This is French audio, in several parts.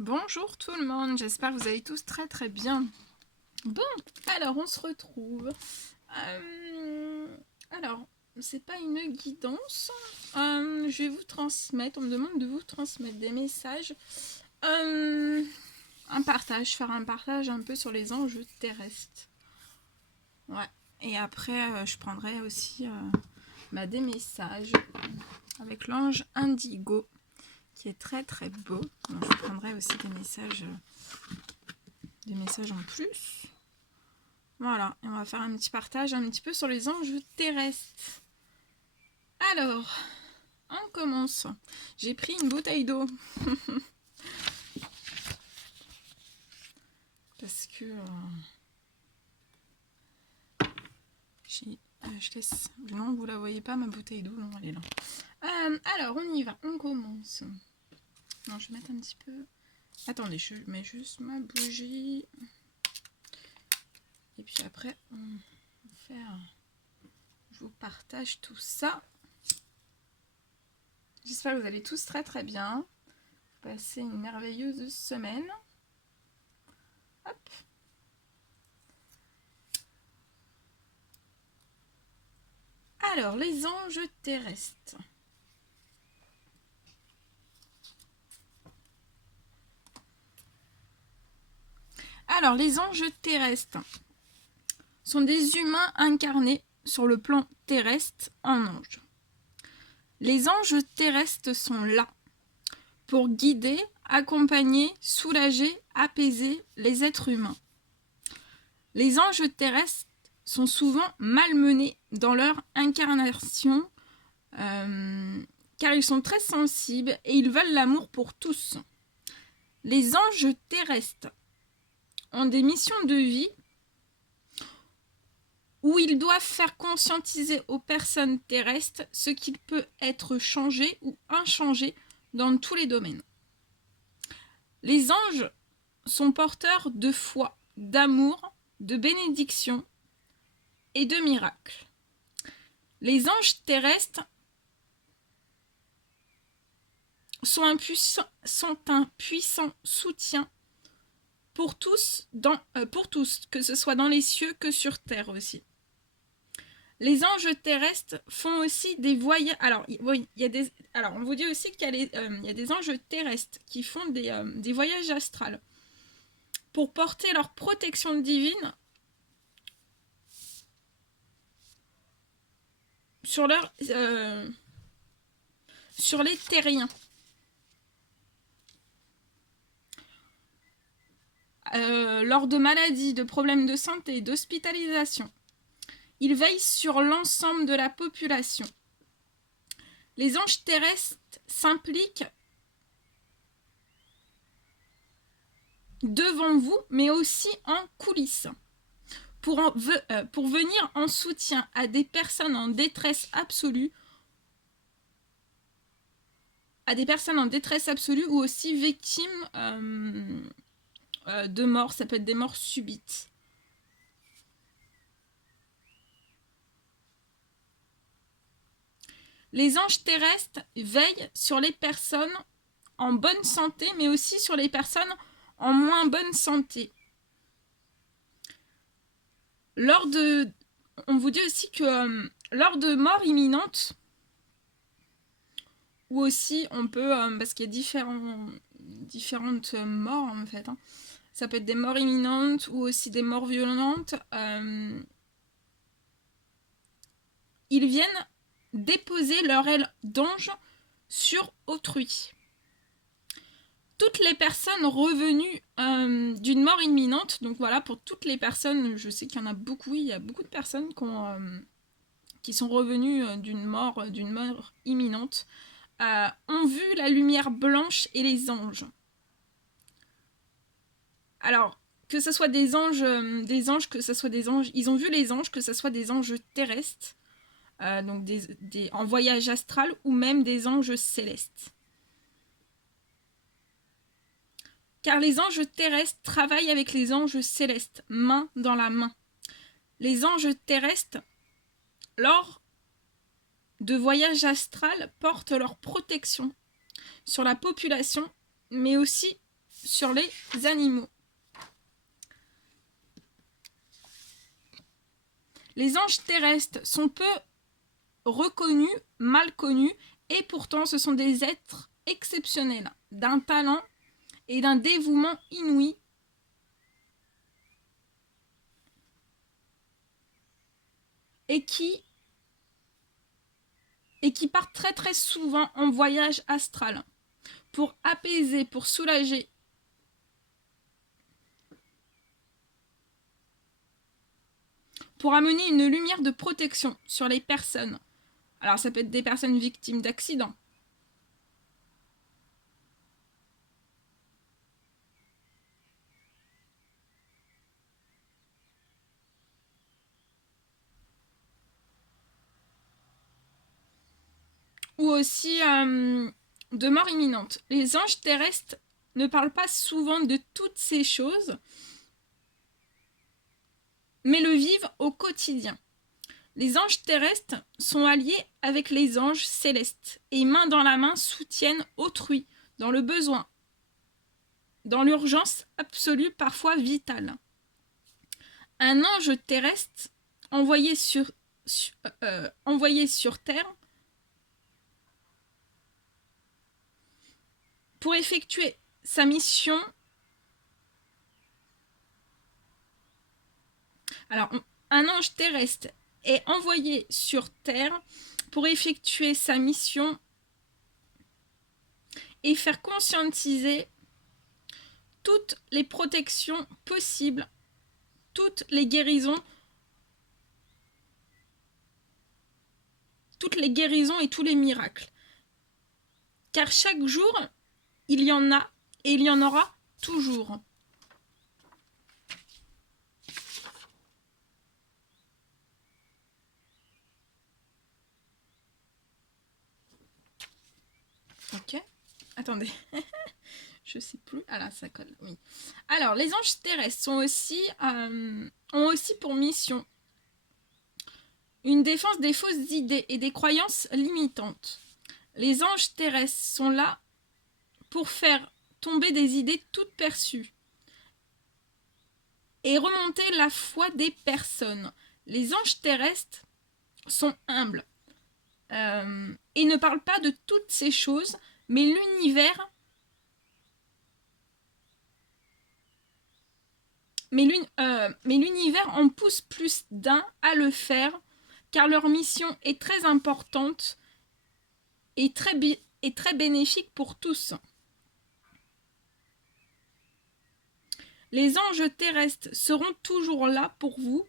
Bonjour tout le monde, j'espère que vous allez tous très bien. Bon, alors on se retrouve. Alors, c'est pas une guidance. Je vais vous transmettre, on me demande de vous transmettre des messages. Un partage, faire un partage un peu sur les enjeux terrestres. Ouais, et après je prendrai aussi des messages avec l'ange Indigo, qui est très beau. Donc, je prendrai aussi des messages en plus. Voilà, et on va faire un petit partage un petit peu sur les enjeux terrestres. Alors, on commence. J'ai pris une bouteille d'eau. Parce que... je laisse... Non, vous la voyez pas, ma bouteille d'eau. Non, elle est là. Alors, on y va. On commence. Non, je vais mettre un petit peu... Attendez, je mets juste ma bougie. Et puis après, on va faire... Je vous partage tout ça. J'espère que vous allez tous très bien. Passez une merveilleuse semaine. Hop. Alors, les anges terrestres. Alors, les anges terrestres sont des humains incarnés sur le plan terrestre en anges. Les anges terrestres sont là pour guider, accompagner, soulager, apaiser les êtres humains. Les anges terrestres sont souvent malmenés dans leur incarnation car ils sont très sensibles et ils veulent l'amour pour tous. Les anges terrestres ont des missions de vie où ils doivent faire conscientiser aux personnes terrestres ce qui peut être changé ou inchangé dans tous les domaines. Les anges sont porteurs de foi, d'amour, de bénédiction et de miracles. Les anges terrestres sont un puissant soutien pour tous, que ce soit dans les cieux que sur terre aussi. Les anges terrestres font aussi des voyages. Alors, oui, on vous dit aussi qu'il y a des anges terrestres qui font des voyages astrales pour porter leur protection divine sur les terriens. Lors de maladies, de problèmes de santé, d'hospitalisation. Ils veillent sur l'ensemble de la population. Les anges terrestres s'impliquent devant vous, mais aussi en coulisses, pour venir en soutien à des personnes en détresse absolue, ou aussi victimes de mort. Ça peut être des morts subites. Les anges terrestres veillent sur les personnes en bonne santé, mais aussi sur les personnes en moins bonne santé. On vous dit aussi que lors de morts imminentes, ou aussi on peut, parce qu'il y a différentes morts en fait, ça peut être des morts imminentes ou aussi des morts violentes, ils viennent déposer leur aile d'ange sur autrui. Toutes les personnes revenues d'une mort imminente, donc voilà, pour toutes les personnes, je sais qu'il y en a beaucoup, il y a beaucoup de personnes qui sont revenues d'une mort imminente, ont vu la lumière blanche et les anges. Alors, que ce soit des anges, ils ont vu les anges, que ce soit des anges terrestres, donc en voyage astral, ou même des anges célestes. Car les anges terrestres travaillent avec les anges célestes, main dans la main. Les anges terrestres, lors de voyages astrales, portent leur protection sur la population, mais aussi sur les animaux. Les anges terrestres sont peu reconnus, mal connus, et pourtant ce sont des êtres exceptionnels, d'un talent et d'un dévouement inouï. Et qui partent très très souvent en voyage astral pour apaiser, pour soulager. Pour amener une lumière de protection sur les personnes. Alors ça peut être des personnes victimes d'accidents. Ou aussi de mort imminente. Les anges terrestres ne parlent pas souvent de toutes ces choses, mais le vivent au quotidien. Les anges terrestres sont alliés avec les anges célestes et main dans la main soutiennent autrui dans le besoin, dans l'urgence absolue, parfois vitale. Un ange terrestre envoyé sur Terre pour effectuer sa mission. Alors, un ange terrestre est envoyé sur Terre pour effectuer sa mission et faire conscientiser toutes les protections possibles, toutes les guérisons et tous les miracles. Car chaque jour, il y en a et il y en aura toujours. Ok, attendez. Je sais plus. Ah là, ça colle. Oui. Alors, les anges terrestres ont aussi pour mission une défense des fausses idées et des croyances limitantes. Les anges terrestres sont là pour faire tomber des idées toutes perçues et remonter la foi des personnes. Les anges terrestres sont humbles et ne parlent pas de toutes ces choses, mais l'univers en pousse plus d'un à le faire, car leur mission est très importante et très bénéfique pour tous. Les anges terrestres seront toujours là pour vous,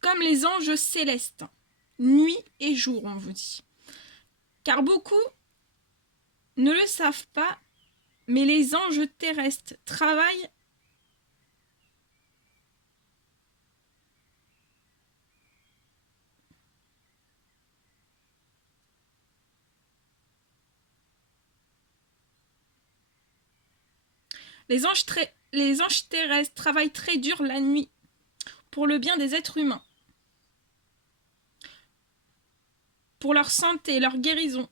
comme les anges célestes, nuit et jour, on vous dit. Car beaucoup ne le savent pas, mais les anges terrestres travaillent Les anges terrestres travaillent très dur la nuit pour le bien des êtres humains, pour leur santé, leur guérison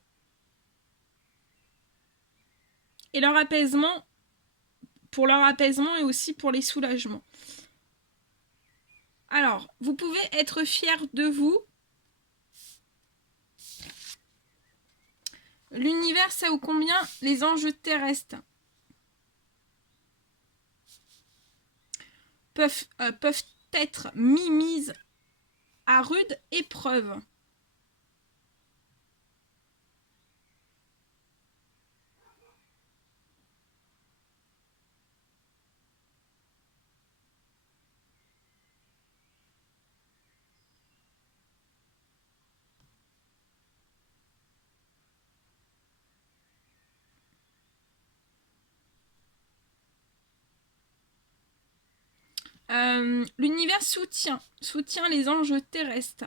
et leur apaisement, pour leur apaisement et aussi pour les soulagements. Alors, vous pouvez être fiers de vous. L'univers sait ô combien les anges terrestres peuvent être mis à rude épreuve. L'univers soutient les anges terrestres.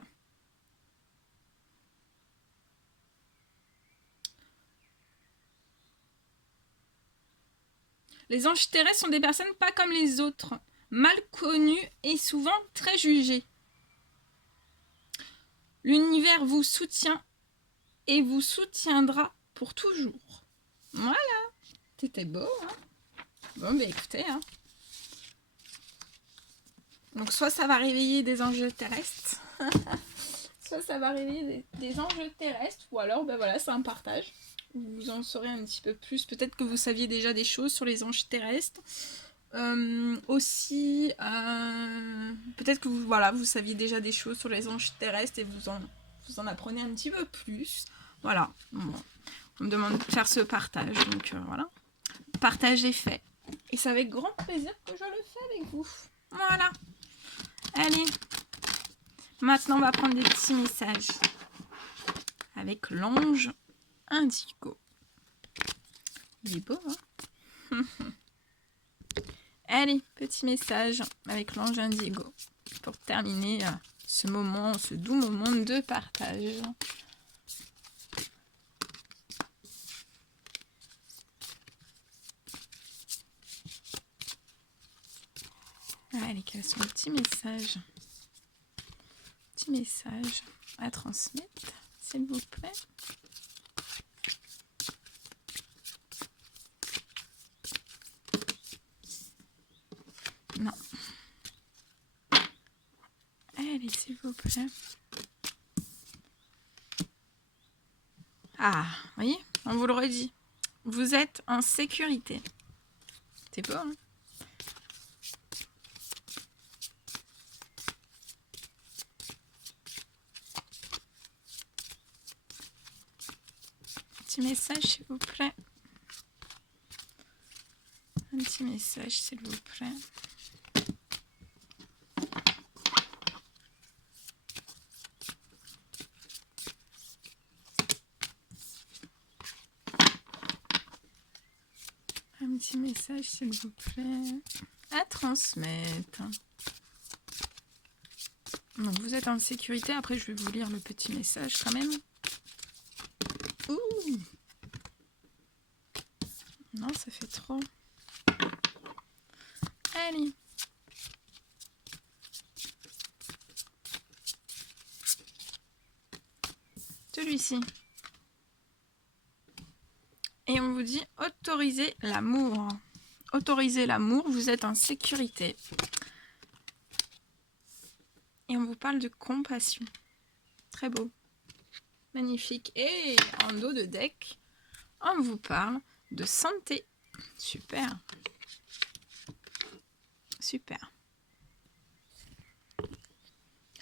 Les anges terrestres sont des personnes pas comme les autres, mal connues et souvent très jugées. L'univers vous soutient et vous soutiendra pour toujours. Voilà, c'était beau, hein. Bon, bah écoutez, hein. Donc soit ça va réveiller des anges terrestres, soit ça va réveiller des anges terrestres, ou alors, ben voilà, c'est un partage. Vous en saurez un petit peu plus. Peut-être que vous saviez déjà des choses sur les anges terrestres. Aussi, peut-être que vous saviez déjà des choses sur les anges terrestres et vous en apprenez un petit peu plus. Voilà. Bon. On me demande de faire ce partage. Donc voilà. Partage est fait. Et c'est avec grand plaisir que je le fais avec vous. Voilà. Allez. Maintenant, on va prendre des petits messages avec l'ange indigo. Il est beau, hein? Allez, petit message avec l'ange indigo pour terminer ce moment, ce doux moment de partage. Allez, quels sont les petits messages? Petit message à transmettre, s'il vous plaît. Non. Allez, s'il vous plaît. Ah, vous voyez, on vous le redit. Vous êtes en sécurité. C'est beau, hein? Petit message, s'il vous plaît. Un petit message, s'il vous plaît. Un petit message, s'il vous plaît. À transmettre. Donc, vous êtes en sécurité. Après, je vais vous lire le petit message quand même. Ouh! Non, ça fait trop. Allez. Celui-ci. Et on vous dit autorisez l'amour. Autorisez l'amour, vous êtes en sécurité. Et on vous parle de compassion. Très beau. Magnifique. Et en dos de deck, on vous parle de santé. Super. Super.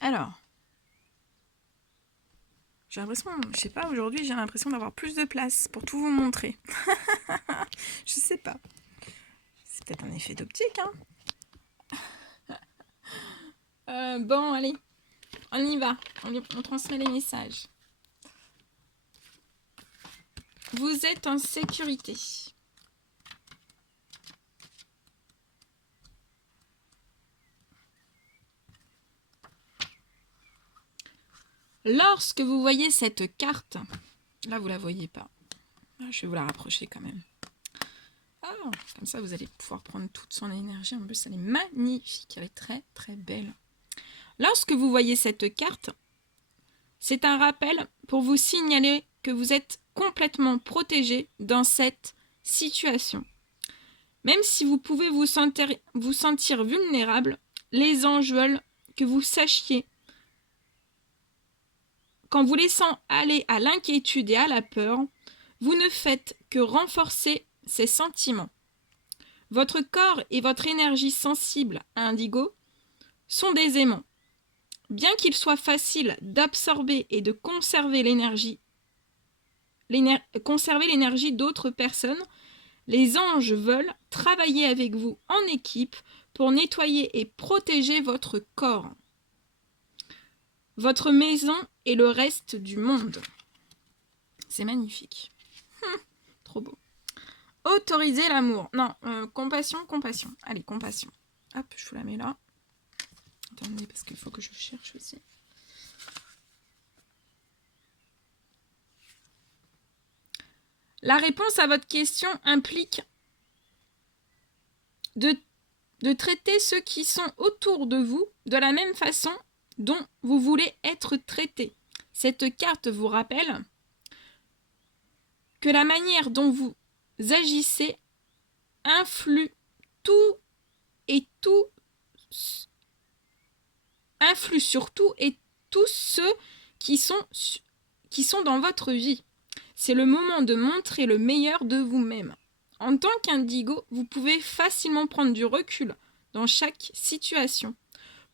Alors, j'ai l'impression, je sais pas, aujourd'hui j'ai l'impression d'avoir plus de place pour tout vous montrer. Je sais pas. C'est peut-être un effet d'optique, hein. Bon, allez, on y va. On transmet les messages. Vous êtes en sécurité. Lorsque vous voyez cette carte, là vous la voyez pas. Je vais vous la rapprocher quand même. Ah, comme ça vous allez pouvoir prendre toute son énergie. En plus, elle est magnifique, elle est très très belle. Lorsque vous voyez cette carte, c'est un rappel pour vous signaler que vous êtes complètement protégé dans cette situation. Même si vous pouvez vous sentir vulnérable, les anges veulent que vous sachiez qu'en vous laissant aller à l'inquiétude et à la peur, vous ne faites que renforcer ces sentiments. Votre corps et votre énergie sensible à indigo sont des aimants. Bien qu'il soit facile d'absorber et de conserver l'énergie d'autres personnes, les anges veulent travailler avec vous en équipe pour nettoyer et protéger votre corps, votre maison et le reste du monde. C'est magnifique. Trop beau. Autoriser l'amour. Non, compassion. Allez, compassion. Hop, je vous la mets là. Attendez, parce qu'il faut que je cherche aussi. La réponse à votre question implique de traiter ceux qui sont autour de vous de la même façon dont vous voulez être traité. Cette carte vous rappelle que la manière dont vous agissez influe tout et tout influe sur tout et tous ceux qui sont dans votre vie. C'est le moment de montrer le meilleur de vous-même. En tant qu'indigo, vous pouvez facilement prendre du recul dans chaque situation.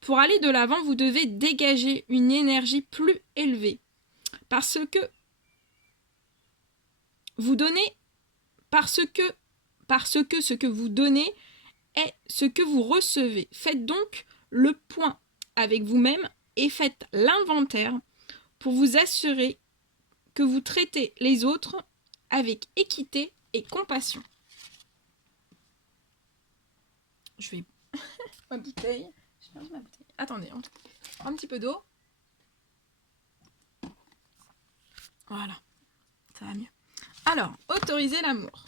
Pour aller de l'avant, vous devez dégager une énergie plus élevée. Parce que ce que vous donnez est ce que vous recevez. Faites donc le point avec vous-même et faites l'inventaire pour vous assurer que vous traitez les autres avec équité et compassion. Je vais ma bouteille. Je change ma bouteille. Attendez, un petit peu d'eau. Voilà, ça va mieux. Alors, autoriser l'amour.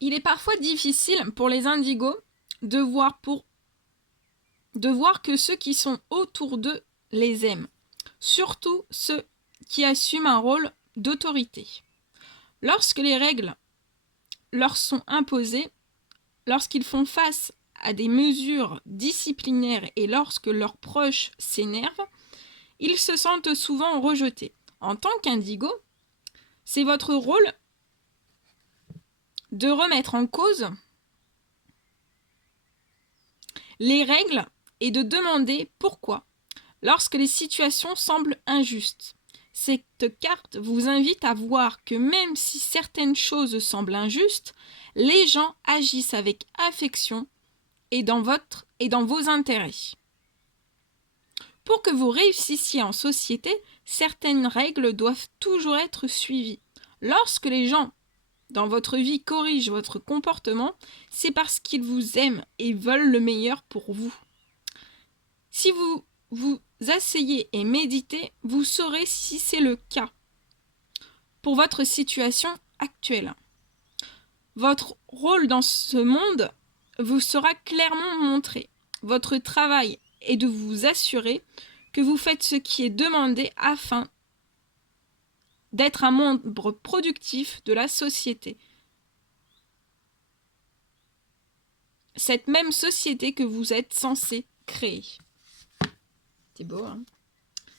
Il est parfois difficile pour les indigos de voir que ceux qui sont autour d'eux les aiment, surtout ceux qui assument un rôle d'autorité. Lorsque les règles leur sont imposées, lorsqu'ils font face à des mesures disciplinaires et lorsque leurs proches s'énervent, ils se sentent souvent rejetés. En tant qu'indigo, c'est votre rôle de remettre en cause les règles et de demander pourquoi, lorsque les situations semblent injustes. Cette carte vous invite à voir que même si certaines choses semblent injustes, les gens agissent avec affection et dans vos intérêts. Pour que vous réussissiez en société, certaines règles doivent toujours être suivies. Lorsque les gens dans votre vie corrigent votre comportement, c'est parce qu'ils vous aiment et veulent le meilleur pour vous. Si vous vous asseyez et méditez, vous saurez si c'est le cas pour votre situation actuelle. Votre rôle dans ce monde vous sera clairement montré. Votre travail est de vous assurer que vous faites ce qui est demandé afin d'être un membre productif de la société. Cette même société que vous êtes censé créer. C'est beau, hein?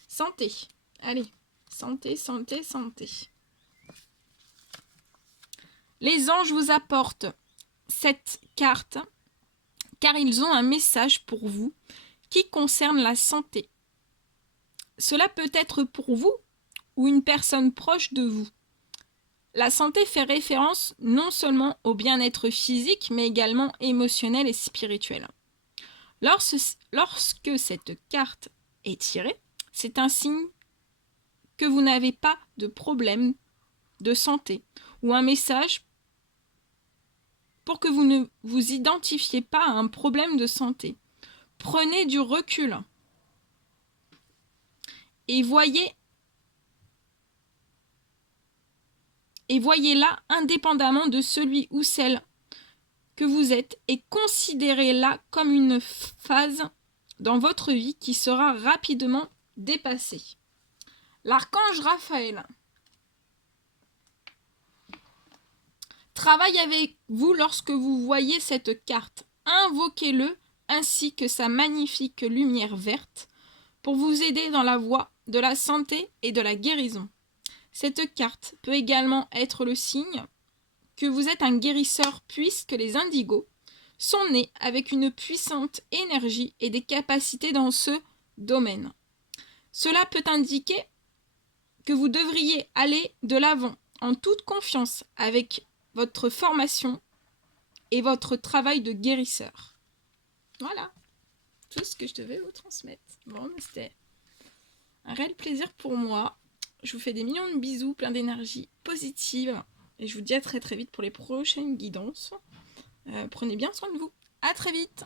Santé. Allez, santé, santé, santé. Les anges vous apportent cette carte car ils ont un message pour vous qui concerne la santé. Cela peut être pour vous ou une personne proche de vous. La santé fait référence non seulement au bien-être physique, mais également émotionnel et spirituel. Lorsque cette carte est tirée, c'est un signe que vous n'avez pas de problème de santé ou un message pour que vous ne vous identifiez pas à un problème de santé. Prenez du recul et voyez-la indépendamment de celui ou celle que vous êtes et considérez-la comme une phase dans votre vie qui sera rapidement dépassée. L'archange Raphaël travaille avec vous lorsque vous voyez cette carte. Invoquez-le ainsi que sa magnifique lumière verte pour vous aider dans la voie de la santé et de la guérison. Cette carte peut également être le signe que vous êtes un guérisseur puisque les indigos sont nés avec une puissante énergie et des capacités dans ce domaine. Cela peut indiquer que vous devriez aller de l'avant en toute confiance avec votre formation et votre travail de guérisseur. Voilà, tout ce que je devais vous transmettre. Bon, c'était un réel plaisir pour moi. Je vous fais des millions de bisous, plein d'énergie positive. Et je vous dis à très très vite pour les prochaines guidances. Prenez bien soin de vous. À très vite.